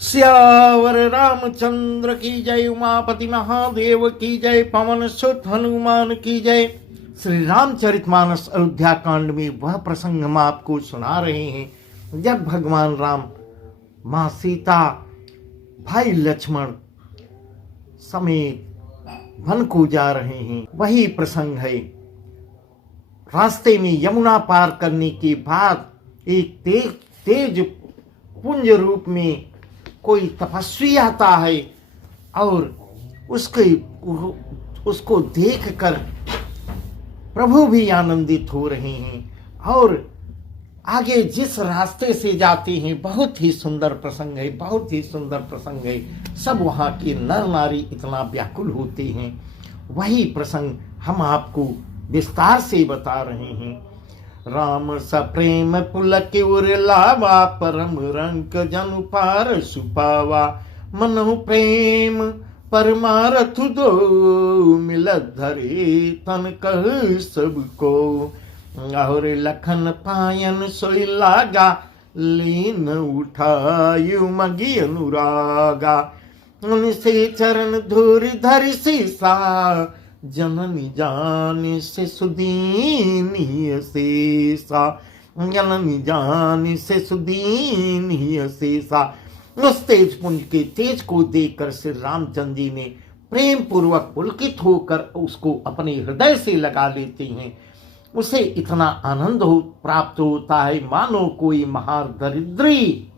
सियावर रामचंद्र की जय, उमापति महादेव की जय, पवन सुत हनुमान की जय। श्री रामचरितमानस अयोध्या कांड में वह प्रसंग हम आपको सुना रहे हैं जब भगवान राम, माँ सीता, भाई लक्ष्मण समेत वन को जा रहे हैं। वही प्रसंग है। रास्ते में यमुना पार करने के बाद एक तेज पुंज रूप में कोई तपस्वी आता है और उसको देखकर प्रभु भी आनंदित हो रहे हैं। और आगे जिस रास्ते से जाते हैं बहुत ही सुंदर प्रसंग है, बहुत ही सुंदर प्रसंग है। सब वहाँ के नर नारी इतना व्याकुल होते हैं। वही प्रसंग हम आपको विस्तार से बता रहे हैं। राम सप्रेम पुलक उर्लावा, परम रंक जनु पार सुपावा। मनहु प्रेम परमारथ दो, मिलत धरे तन कह सबको। और लखन पायन सोई लागा, लीन उठायु मगी अनुरागा। उनसे चरण धूर धरि सीसा, जननी जान से सुदीनी शेषा। जननी जान से सुदीनी शेषा। उस तेज पुंज के तेज को देखकर श्री रामचंद्र जी ने प्रेम पूर्वक पुलकित होकर उसको अपने हृदय से लगा लेते हैं। उसे इतना आनंद प्राप्त होता है मानो कोई महादरिद्री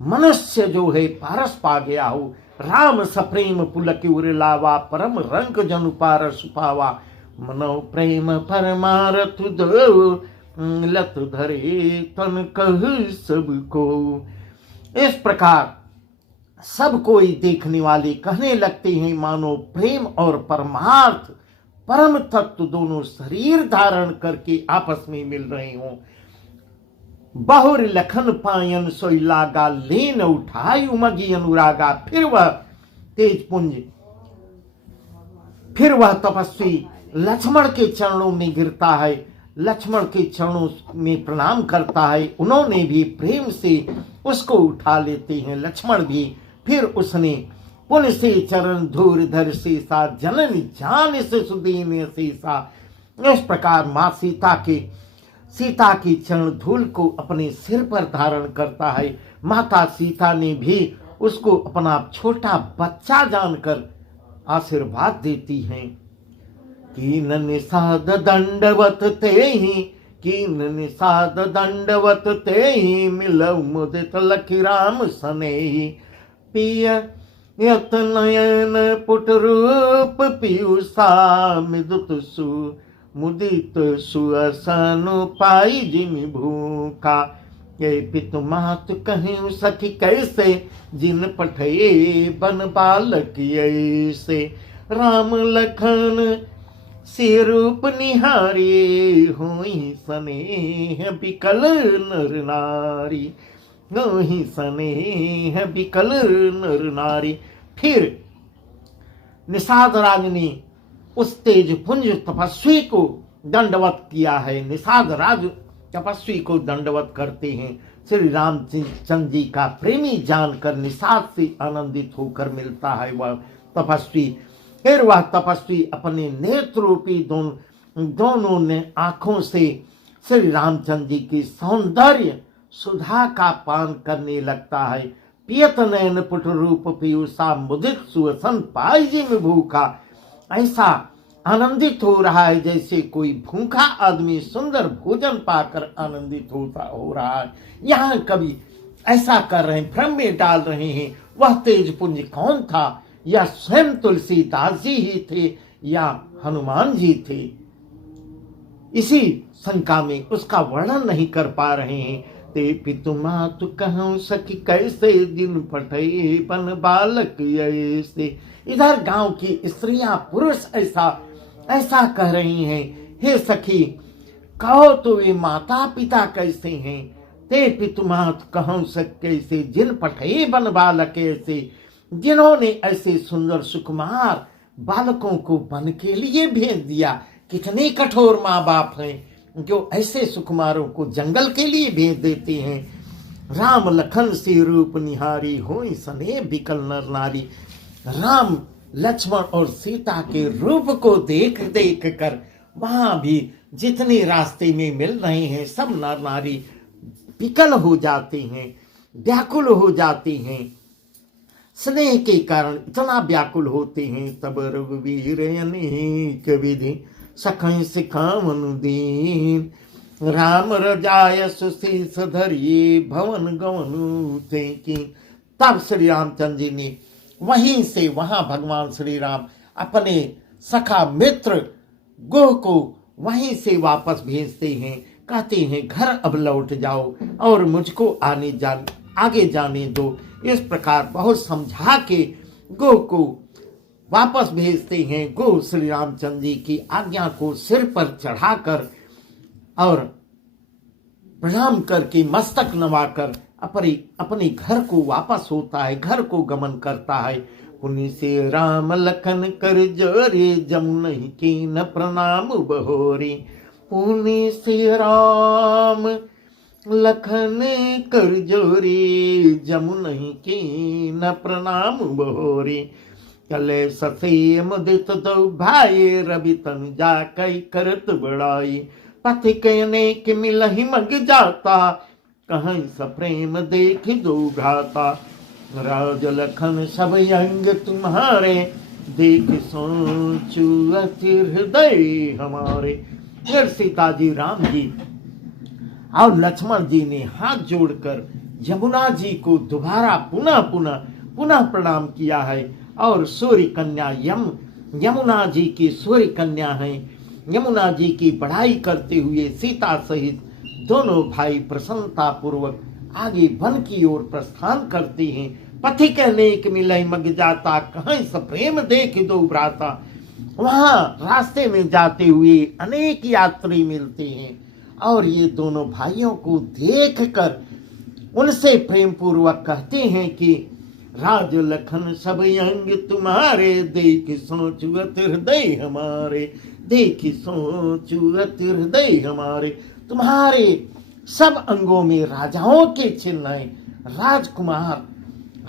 मनुष्य जो है पारस पा गया हो। राम सप्रेम पुलक उर्लावा, परम रंक जनु पार सुपावा। मनो प्रेम परमारथ दो, लत धरे तन कह सबको। इस प्रकार सब कोई देखने वाले कहने लगते हैं मानो प्रेम और परमार्थ परम तत्व दोनों शरीर धारण करके आपस में मिल रहे हों। बहुर लखन पायन सोई लागा, लेन उठाई उमगी अनुरागा। फिर वह तपस्वी लक्ष्मण के चरणों में गिरता है, लक्ष्मण के चरणों में प्रणाम करता है। उन्होंने भी प्रेम से उसको उठा लेते हैं, लक्ष्मण भी। फिर उसने पुन से चरण धूर धर सीसा, जननी जान से सुदीन सीसा। इस प्रकार माँ सीता की चरण धूल को अपने सिर पर धारण करता है। माता सीता ने भी उसको अपना छोटा बच्चा जानकर आशीर्वाद देती हैं। कीन निषाद दंडवत तेहि, कीन निषाद दंडवत तेहि, मिलऊ मुदित लखी राम सनेहि। पिय यत नयन पुट रूप पीयूषा, मुदित सुअसनु पाई जिमि भूखा। ये पितु मातु कहीं सखी कैसे, जिन पठये बन बालक ऐसे। राम लखन से रूप निहारी, हुई स्नेह बिकल नर नारी। हुई स्नेह बिकल नर नारी। फिर निषाद राज ने उस तेज पुंज तपस्वी को दंडवत किया है। निषाद राज तपस्वी को दंडवत करते हैं। श्री रामचंद्र जी का प्रेमी जानकर निषाद से आनंदित होकर मिलता है वह तपस्वी। फिर वह तपस्वी अपने नेत्र रूपी दोनों ने आंखों से श्री रामचंद्र जी की सौंदर्य सुधा का पान करने लगता है। पियत नयन पुट रूप पीयूषा, मुदित सुअसन पाई जिमि भूखा। ऐसा आनंदित हो रहा है जैसे कोई भूखा आदमी सुंदर भोजन पाकर आनंदित हो रहा है। यहाँ कभी ऐसा कर रहे हैं, भ्रम में डाल रहे हैं। वह तेज पुंज कौन था? या स्वयं तुलसीदास जी ही थे या हनुमान जी थे? इसी शंका में उसका वर्णन नहीं कर पा रहे हैं। ते पितु मातु कहूं सखी कैसे, दिन पठये बन बालक ऐसे। इधर गांव की स्त्रियां पुरुष ऐसा कह रही हैं, हे सखी कहो तो वे माता पिता कैसे हैं? ते पितु मातु कहूं सखी कैसे, जिन पठये बन बालक ऐसे। जिन्होंने ऐसे सुंदर सुकुमार बालकों को बन के लिए भेज दिया। कितने कठोर माँ बाप हैं जो ऐसे सुकुमारों को जंगल के लिए भेज देते हैं। राम लखन से रूप निहारी, होई सने बिकल नर नारी। राम लक्ष्मण और सीता के रूप को देख देख कर वहां भी जितने रास्ते में मिल रहे हैं सब नर नारी विकल हो जाते हैं, व्याकुल हो जाते हैं, स्नेह के कारण इतना व्याकुल होते हैं। तब रघुवीर अनेक विधि सखै सिखावन दीन, राम रजाय सुशीष धरिए भवन गवनु की। तब श्री रामचंद्र जी ने वहीं से वहां भगवान श्री राम अपने सखा मित्र गोह को वहीं से वापस भेजते हैं, कहते हैं घर अब लौट जाओ और मुझको आगे जाने दो। इस प्रकार बहुत समझा के गोह को वापस भेजते हैं। गोह श्री रामचंद्र जी की आज्ञा को सिर पर चढ़ाकर और प्रणाम करके मस्तक नवाकर अपने घर को वापस होता है, घर को गमन करता है। पुनि से राम लखन कर जोरे, जमुन की न प्रणाम बहोरी। पुनि से राम लखन कर जोरे, जमुन की न प्रणाम बहोरी। कले ससे मुदित दो भाई, रवि तन जा कई करत बड़ाई। पथ कहने के मिलहि मग जाता, कहीं सप्रेम देख दो घाता। राज लखन सब अंग तुम्हारे, देख सोचू अति हृदय हमारे। फिर सीता जी, राम जी और लक्ष्मण जी ने हाथ जोड़कर यमुना जी को दोबारा पुनः प्रणाम किया है। और सूर्य कन्या यमुना जी की सूर्य कन्या है। यमुना जी की बढ़ाई करते हुए सीता सहित दोनों भाई प्रसन्नता पूर्वक आगे वन की ओर प्रस्थान करते हैं। पथि कहने के मिलय मग जाता, कहीं सप्रेम देख दो भ्राता। वहां रास्ते में जाते हुए अनेक यात्री मिलते हैं और ये दोनों भाइयों को देखकर उनसे प्रेम पूर्वक कहते हैं कि राज लखन सब अंग तुम्हारे, देख सोचुअत हृदय हमारे। देख सोचुअत हृदय हमारे। तुम्हारे सब अंगों में राजाओं के चिन्ह हैं। राजकुमार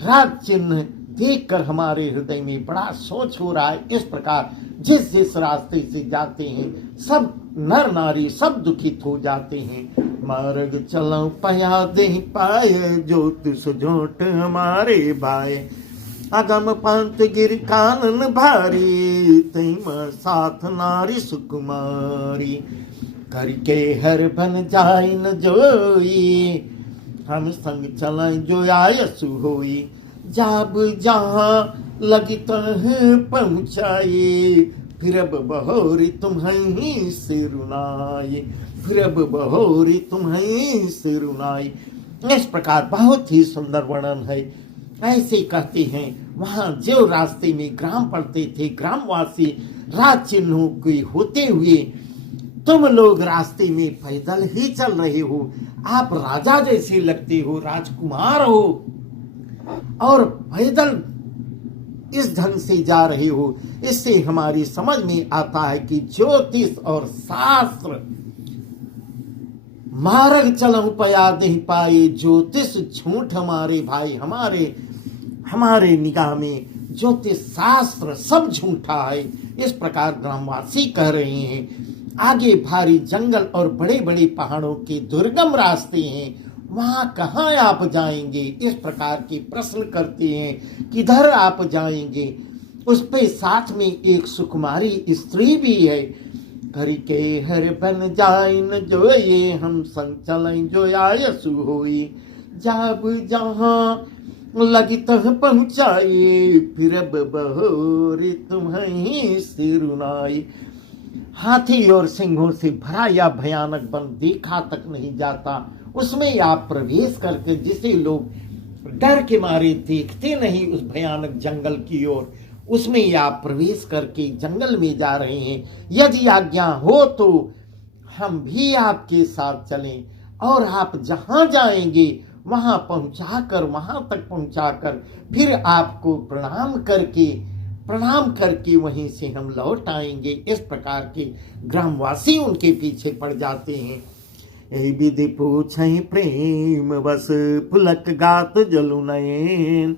राज चिन्ह देखकर हमारे हृदय में बड़ा सोच हो रहा है। इस प्रकार जिस जिस रास्ते से जाते हैं सब नर नारी सब दुखित हो जाते हैं। मार्ग चलो पया दे पाए, ज्योतिष झोट हमारे भाई। अगम पंत गिर कानन भारी, तैम साथ नारी सुकुमारी। करके हर बन जाय न जोई, हम संग चलें जो आयसु होई। जाब जहाँ लगी तह पहुँचाए, फिर अब बहोरी तुम्हें सिरुनाई। फिर अब बहोरी तुम्हें सिरुनाई। इस प्रकार बहुत ही सुंदर वर्णन है। ऐसे कहते हैं वहां जो रास्ते में ग्राम पड़ते थे, ग्रामवासी राज चिन्हों के होते हुए तुम लोग रास्ते में पैदल ही चल रहे हो। आप राजा जैसे लगते हो, राजकुमार हो और पैदल इस ढंग से जा रहे हो। इससे हमारी समझ में आता है कि ज्योतिष और शास्त्र मार्ग चलहु पया नहीं पाए। ज्योतिष झूठ हमारे भाई, हमारे निगाह में ज्योतिष शास्त्र सब झूठा है। इस प्रकार ग्रामवासी कह रहे हैं। आगे भारी जंगल और बड़े बड़े पहाड़ों के दुर्गम रास्ते हैं, वहां कहाँ आप जाएंगे? इस प्रकार के प्रश्न करते हैं। किधर आप जाएंगे? उस पे साथ में एक सुकुमारी स्त्री भी है। घर के हर बन जाइन जो ये, हम संग चलें जो आयसु होई। जाब जहाँ लगी तह पहुँचाए, फिर अब बहोरी तुम्हें सिरुनाई। हाथी और सिंहों से भरा या भयानक वन देखा तक नहीं जाता। उसमें आप प्रवेश करके जिसे लोग डर के मारे देखते नहीं उस भयानक जंगल की ओर, उसमें आप प्रवेश करके जंगल में जा रहे हैं। यदि आज्ञा हो तो हम भी आपके साथ चलें और आप जहां जाएंगे वहां तक पहुंचाकर फिर आपको प्रणाम करके वहीं से हम लौट आएंगे। इस प्रकार के ग्रामवासी उनके पीछे पड़ जाते हैं। ए विधि पूछई प्रेम बस पुलक गात जलु नयन।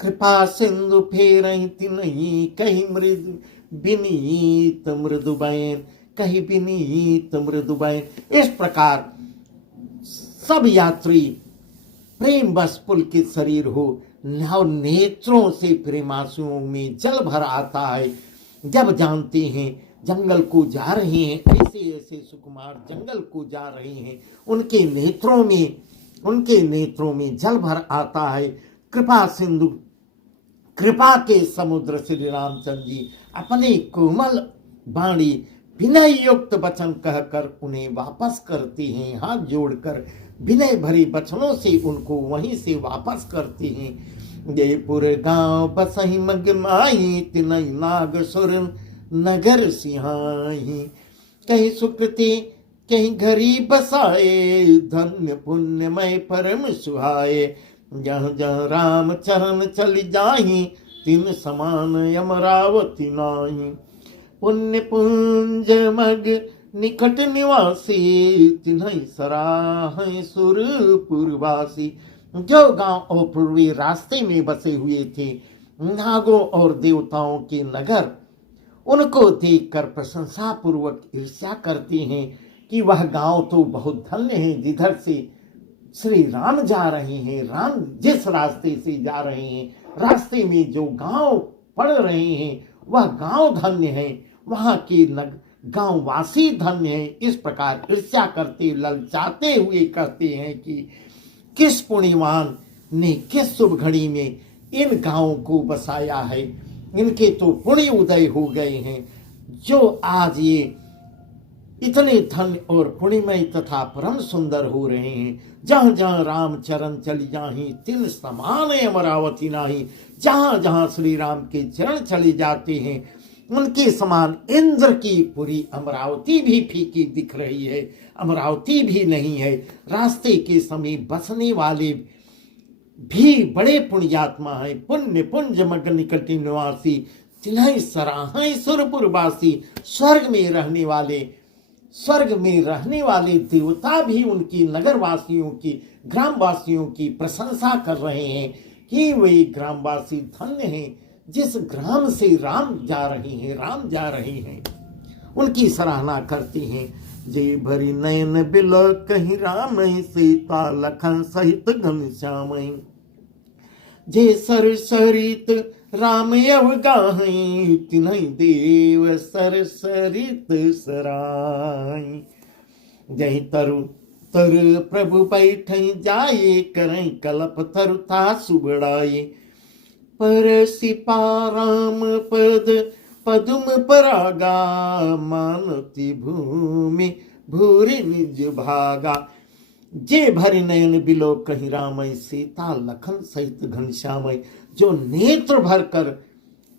कृपा सिंधु फेरई तिनहि कही मृदु विनीत मृदु बैन, कही विनीत मृदु बैन। इस प्रकार सब यात्री प्रेम बस पुलकित शरीर हो, और नेत्रों से प्रेमांसुओं में जल भर आता है। जब जानते हैं जंगल को जा रहे हैं, ऐसे ऐसे सुकुमार जंगल को जा रहे हैं, उनके नेत्रों में जल भर आता है। कृपा सिंधु, कृपा के समुद्र श्री रामचंद्र जी अपने कोमल वाणी विनय युक्त वचन कहकर उन्हें वापस करते हैं। हाथ जोड़कर विनय भरी वचनों से उनको वहीं से वापस करते हैं। जयपुर गांव बसही मग माही, तिनई नाग सुर नगर सिहाही। कहीं सुकृति कहीं घरी बसाए, धन्य पुण्यमय परम सुहाए। जहाँ जहाँ राम चरण चल जाही, तिन समान अमरावती नाही। पुण्य पुंज मग निकट निवासी, तिन्हई सराहै सुरपुरवासी। जो गांव और पूर्वी रास्ते में बसे हुए थे, नागों और देवताओं के नगर, उनको देखकर प्रशंसा पूर्वक ईर्ष्या करते हैं कि वह गांव तो बहुत धन्य है, जिधर से श्री राम जा रहे हैं। राम जिस रास्ते से जा रहे हैं, रास्ते में जो गांव पड़ रहे हैं, वह गांव धन्य है, वहां के गांव वासी धन्य है। इस प्रकार ईर्ष्या करते ललचाते हुए कहते हैं कि किस पुण्यवान ने किस शुभ घड़ी में इन गांवों को बसाया है। इनके तो पुण्य उदय हो गए हैं, जो आज ये इतने धन्य और पुण्यमय तथा परम सुंदर हो रहे हैं। जहाँ जहाँ राम चरण चली जाही, तिन समान अमरावती नाही। जहाँ जहाँ श्री राम के चरण चले जाते हैं, उनके समान इंद्र की पूरी अमरावती भी फीकी दिख रही है, अमरावती भी नहीं है। रास्ते के समीप बसने वाले भी बड़े पुण्यात्मा है। पुण्य पुंज मग निकट निवासी, तिन्हई सराहै सुरपुरवासी। स्वर्ग में रहने वाले देवता भी उनकी नगरवासियों की, ग्रामवासियों की प्रशंसा कर रहे हैं कि वे ग्रामवासी धन्य हैं, जिस ग्राम से राम जा रहे हैं, उनकी सराहना करते हैं। जय भरी नयन बिलो कहीं राम सीता लखन सहित घनश्याम। जय सर सरित राम अवगाही, तिन्हई देव सर सरित सराय। जय तरु तर प्रभु बैठई जाए, करें कलप तरुता सुबड़ाए। परसिपा राम पद पदुम परागा, मानती भूमि भूरि निज भागा। जे भरि नयन बिलो कहीं रामय, सीता लखन सहित घनश्यामय। जो नेत्र भर कर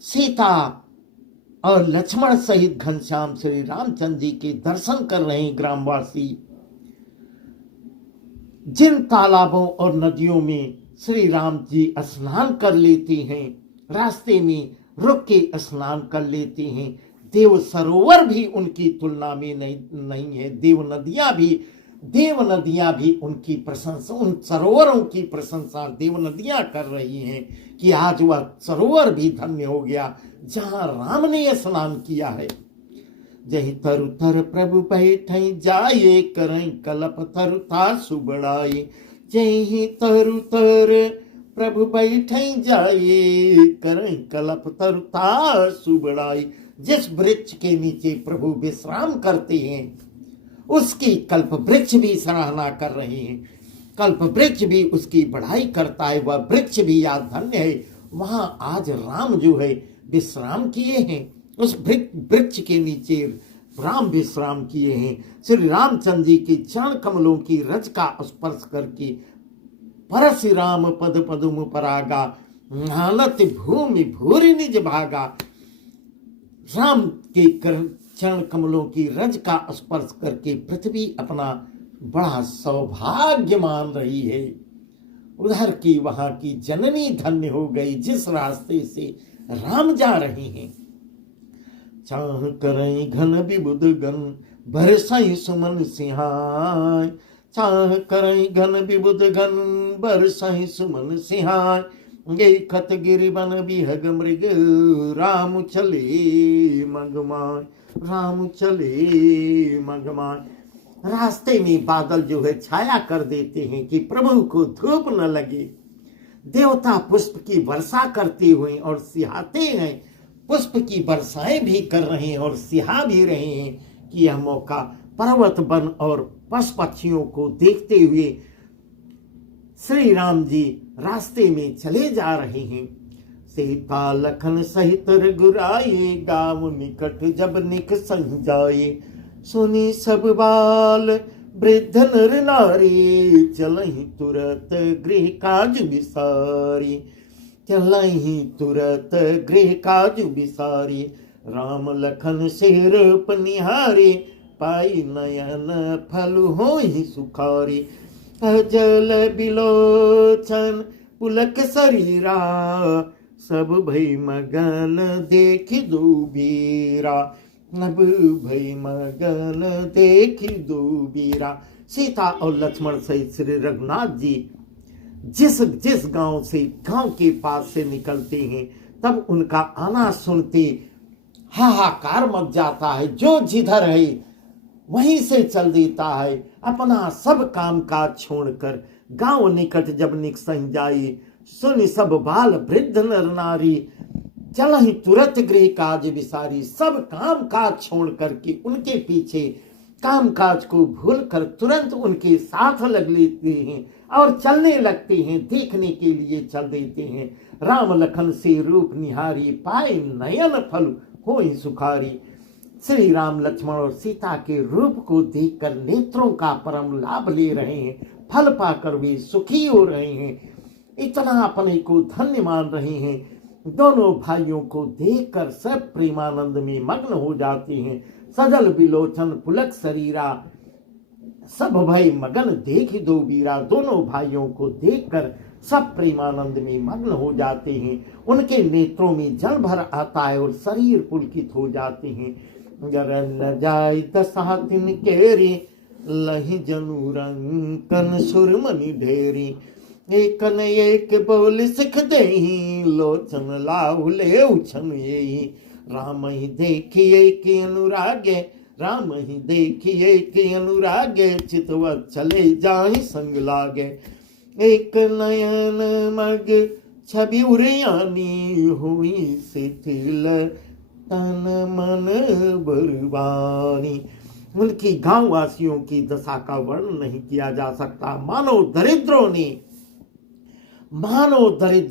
सीता और लक्ष्मण सहित घनश्याम श्री रामचंद्र जी के दर्शन कर रहे हैं ग्रामवासी। जिन तालाबों और नदियों में श्री राम जी स्नान कर लेते हैं, रास्ते में रुक के स्नान कर लेते हैं। देव सरोवर भी उनकी तुलना में नहीं है। देव नदियां भी उनकी प्रशंसा, उन सरोवरों की प्रशंसा देव नदियां कर रही हैं कि आज वह सरोवर भी धन्य हो गया जहां राम ने स्नान किया है। जही तरु तर प्रभु बैठई जाए, करई कलप तरुता सुबड़ाई। जही तरु तर प्रभु बैठई जाए, करई कलप तरुता सुबड़ाई। जिस वृक्ष के नीचे प्रभु विश्राम करते हैं, उसकी कल्प वृक्ष भी सराहना कर रहे हैं। कल्प वृक्ष भी उसकी बढ़ाई करता है। वह वृक्ष भी याद धन्य है, वहां आज राम जो है विश्राम किए हैं। उस वृक्ष के नीचे राम विश्राम किए हैं। श्री रामचंद्र जी के चरण कमलों की रज का स्पर्श करके परशुराम पद पदुम परागा, नालत भूमि भूरि निज भागा। राम के चरण कमलों की रज का स्पर्श करके पृथ्वी अपना बड़ा सौभाग्य मान रही है। उधर की वहां की जननी धन्य हो गई जिस रास्ते से राम जा रहे हैं। चाह करें घन विबुध गन बरसई सुमन सिंहाय, चाह करई घन विबुध घन, बरसई सुमन सिंहाय। ये खत गिरि बन बिहग मृग, राम चले मगमाय, राम चले मगमाय। रास्ते में बादल जो है छाया कर देते हैं कि प्रभु को धूप न लगे। देवता पुष्प की वर्षा करते हुए और सिहाते हैं, पुष्प की वर्षाएं भी कर रहे हैं और सिहा भी रहे हैं कि यह मौका पर्वत वन और पशु पक्षियों को देखते हुए श्री राम जी रास्ते में चले जा रहे हैं। सीता लखन सहित रघुराई, गाँव निकट जब निक संजाए। सुनी सब बाल वृद्ध नर नारी, चलहि तुरत गृह काज विसारी, चलहि तुरत गृह काज विसारी। राम लखन सिर निहारे, पाई नयन फल होहि सुखारी। अजल बिलोचन पुलक शरीरा, सब भई मगन देख दूबीरा, अब भई मगन देख दूबीरा। सीता और लक्ष्मण सहित श्री रघुनाथ जी जिस जिस गांव से, गांव के पास से निकलते हैं, तब उनका आना सुनते हाहाकार मच जाता है। जो जिधर है वहीं से चल देता है, अपना सब काम काज छोड़कर। गांव निकट जब निक संजाई, सुन सब बाल वृद्ध नर नारी, चलहि तुरत गृह काज विसारी। सब काम काज छोड़ करके उनके पीछे काम काज को भूल कर तुरंत उनके साथ लग लेते हैं और चलने लगते हैं, देखने के लिए चल देते हैं। राम लखन से रूप निहारी, पाए नयन फल होई सुखारी। श्री राम लक्ष्मण और सीता के रूप को देखकर नेत्रों का परम लाभ ले रहे हैं, फल पाकर वे सुखी हो रहे हैं, इतना अपने को धन्य मान रहे हैं। दोनों भाइयों को देखकर सब प्रेमानंद में मग्न हो जाते हैं। सजल बिलोचन पुलक शरीरा, सब भय मगन देख दो बीरा। दोनों भाइयों को देखकर सब प्रेमानंद में मग्न हो जाते हैं। उनके नेत्रों में जल भर आता है और शरीर पुलकित हो जाते हैं। जरन न जाय दशा दिन केरी, लहि जनु रंकन सुरमणि ढेरी। एक न एक बोल सिख देहि, लोचन लाउ ले उछन येहि। राम ही देखिए कि अनुरागे, राम ही देखिए कि अनुरागे। चितवत चले जाहि संग लागे, एक नयन मग छवि उरियानी। हुई शिथिल तन मन बर्बानी। उनकी गांव वासियों की दशा का वर्णन नहीं किया जा सकता। मानो दरिद्र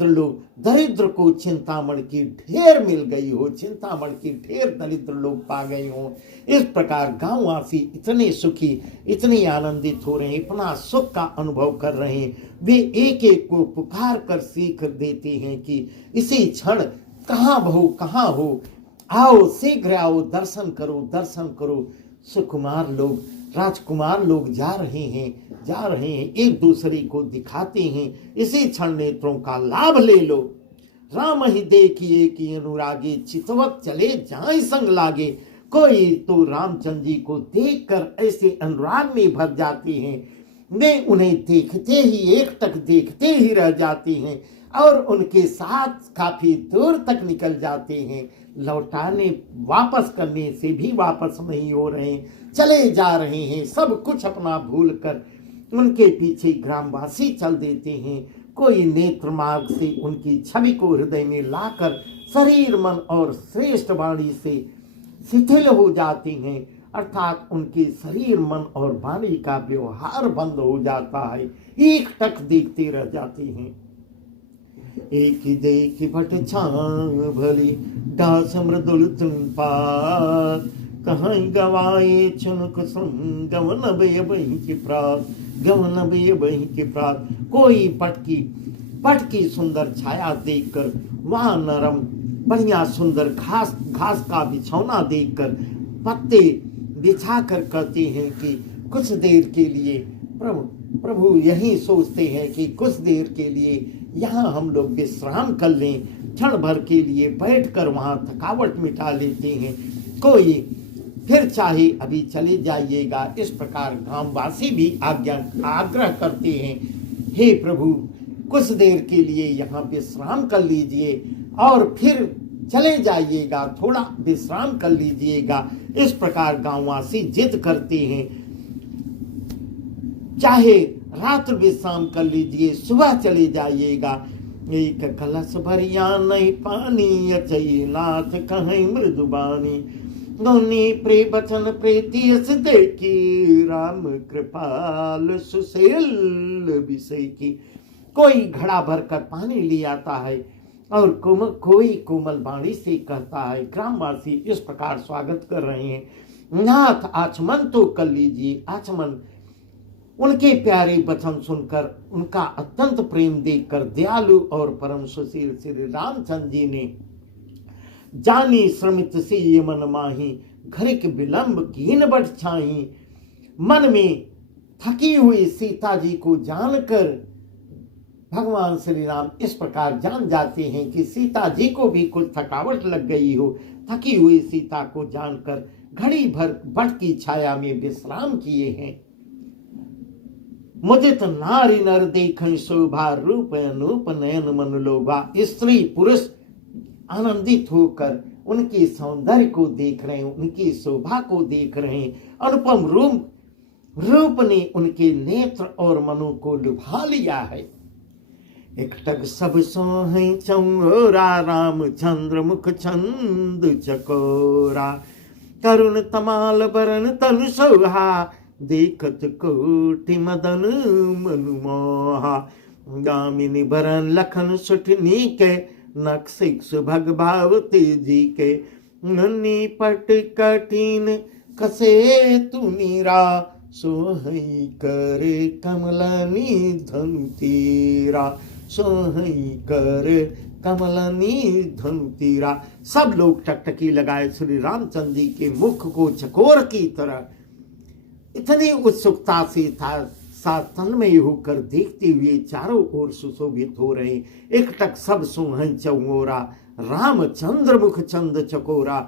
लोग, दरिद्र को चिंतामण की ढेर मिल गई हो, चिंतामण की ढेर दरिद्र लोग पा गए हो। इस प्रकार गांववासी इतने सुखी, इतने आनंदित हो रहे हैं, अपना सुख का अनुभव कर रहे हैं। वे एक एक को पुकार कर सीख देते हैं कि इसी क्षण कहाँ बहू कहाँ हो, आओ शीघ्र आओ, दर्शन करो दर्शन करो। सुकुमार लोग, राजकुमार लोग जा रहे हैं, एक दूसरे को दिखाते हैं। इसी क्षण नेत्रों का लाभ ले लो। राम ही देखिए कि अनुरागे, चितवत चले जाए संग लागे। कोई तो रामचंद्र जी को देखकर ऐसे अनुराग में भर जाते हैं, वे उन्हें देखते ही एकटक देखते ही रह जाते हैं और उनके साथ काफी दूर तक निकल जाते हैं। लौटाने वापस करने से भी वापस नहीं हो रहे, चले जा रहे हैं। सब कुछ अपना भूल कर उनके पीछे ग्रामवासी चल देते हैं। कोई नेत्र मार्ग से उनकी छवि को हृदय में लाकर शरीर मन और श्रेष्ठ वाणी से शिथिल हो जाते हैं, अर्थात उनके शरीर मन और वाणी का व्यवहार बंद हो जाता है, एक टक देखते रह जाते हैं। एक देख भट छान भली, दास मृदुल तुम पात। कहाँ गवाए चुनक सुन, गवन बे बही के प्रात, गवन बे बही के प्रात। कोई पट की सुंदर छाया देखकर, वहां नरम बढ़िया सुंदर घास का बिछौना देखकर पत्ते बिछाकर कहते हैं कि कुछ देर के लिए प्रभु यही सोचते हैं कि कुछ देर के लिए यहाँ हम लोग विश्राम कर लें, क्षण भर के लिए बैठकर वहाँ थकावट मिटा लेते हैं। कोई फिर चाहे अभी चले जाइएगा। इस प्रकार ग्रामवासी भी आग्रह करते हैं, हे प्रभु कुछ देर के लिए यहाँ विश्राम कर लीजिए और फिर चले जाइएगा, थोड़ा विश्राम कर लीजिएगा। इस प्रकार गांववासी जिद करते हैं, चाहे रात विश्राम कर लीजिए, सुबह चले जाइएगा। एक कलश भरिया नहीं पानी, अचई नाथ कहीं मृदुबानी। दोनी प्रे बचन प्रेतियस देखी, राम कृपाल सुशील विषय की। कोई घड़ा भरकर पानी ले आता है और कोई कोमल बाणी से कहता है। ग्रामवासी इस प्रकार स्वागत कर रहे हैं, नाथ आचमन तो कर लीजिए। आचमन उनके प्यारे वचन सुनकर, उनका अत्यंत प्रेम देखकर दयालु और परम सुशील श्री रामचंद्र जी ने जानी श्रमित से ये मन माही, घर के विलंब कीन बट छाही। मन में थकी हुई सीता जी को जानकर भगवान श्री राम इस प्रकार जान जाते हैं कि सीता जी को भी कुछ थकावट लग गई हो। थकी हुई सीता को जानकर घड़ी भर बट की छाया में विश्राम किए हैं। मुझे तो नारी नर देखें शोभा, रूप अनूप नयन मन लोभा। स्त्री पुरुष आनंदित होकर उनके सौंदर्य को देख रहे हैं, उनकी शोभा को देख रहे हैं। अनुपम रूप ने उनके नेत्र और मनो को लुभा लिया है। एकटक सब सोहे चंगोरा, रामचंद्र मुख छंद चकोरा। करुण तमाल बरन तनु सोहा, देखत कोटि मदन मनमोहा। गामिनी बरन लखन सुठनी के, नक्सिक सुभग भाव तेजी के। नन्ही पट कठिन कसे तु नीरा, सोहई कर कमलनी धनु तीरा। सोहई कर कमलनी धनु तीरा। सब लोग टकटकी लगाए श्री रामचंद्र जी के मुख को चकोर की तरह इतनी उत्सुकता से था, तन्मय होकर देखते हुए चारों ओर सुशोभित हो रहे। एकटक सब सोहन चौरा, रामचंद्र मुख चंद चकोरा।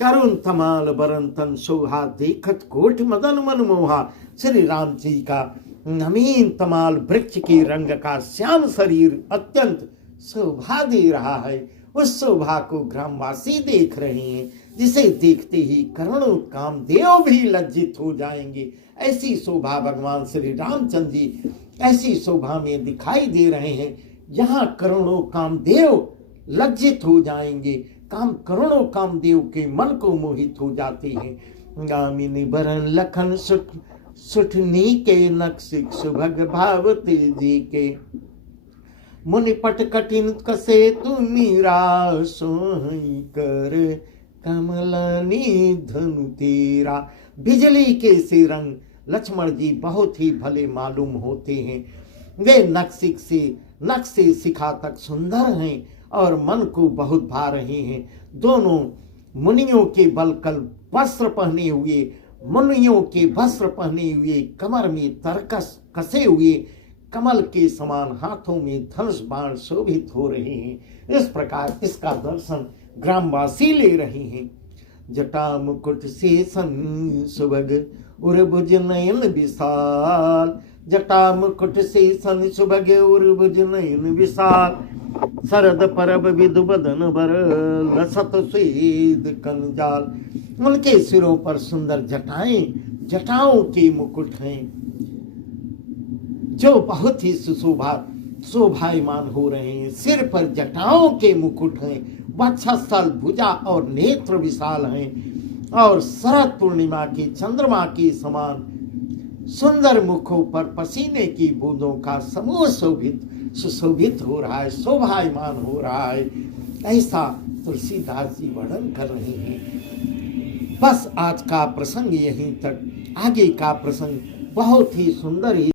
करुण तमाल बरन तन सोहा, देखत कोटि मदन मनमोहा। श्री राम जी का नवीन तमाल वृक्ष के रंग का श्याम शरीर अत्यंत शोभा दे रहा है। उस शोभा को ग्रामवासी देख रहे हैं, जिसे देखते ही करोड़ों कामदेव भी लज्जित हो जाएंगे। ऐसी शोभा भगवान श्री रामचंद्र जी ऐसी शोभा में दिखाई दे रहे हैं, यहाँ करोड़ों कामदेव लज्जित हो जाएंगे। करोड़ों कामदेव के मन को मोहित हो जाते हैं। गामिनी बरन लखन सुठनी के, नक्सिक सुभग भाव तेजी के। मुनिपट कठिन कसे तु मीरा, सोहई कर कमलनी धनु तीरा। बिजली के से रंग लक्ष्मण जी बहुत ही भले मालूम होते हैं। वे नख से शिखा तक सुंदर हैं और मन को बहुत भा रहे हैं। दोनों मुनियों के बलकल वस्त्र पहने हुए, कमर में तरकस कसे हुए कमल के समान हाथों में धनुष बाण शोभित हो रहे हैं। इस प्रकार इसका दर्शन ग्रामवासी ले रहे हैं। जटा मुकुट शेषन सुभग, उर्भुज नयन विशाल। जटा मुकुट शेषन सुभग, उर्भुज नयन विशाल। शरद परब विधु बदन बर, लसत स्वेद कंजाल। उनके सिरों पर सुंदर जटाओं के मुकुट हैं, जो बहुत ही शोभायमान हो रहे हैं। सिर पर जटाओं के मुकुट हैं, वक्षस्थल, भुजा और नेत्र विशाल हैं और शरद पूर्णिमा की चंद्रमा के समान सुंदर मुखों पर पसीने की बूंदों का समूह सुशोभित हो रहा है, शोभायमान हो रहा है। ऐसा तुलसीदास जी वर्णन कर रहे हैं। बस आज का प्रसंग यहीं तक। आगे का प्रसंग बहुत ही सुंदर ही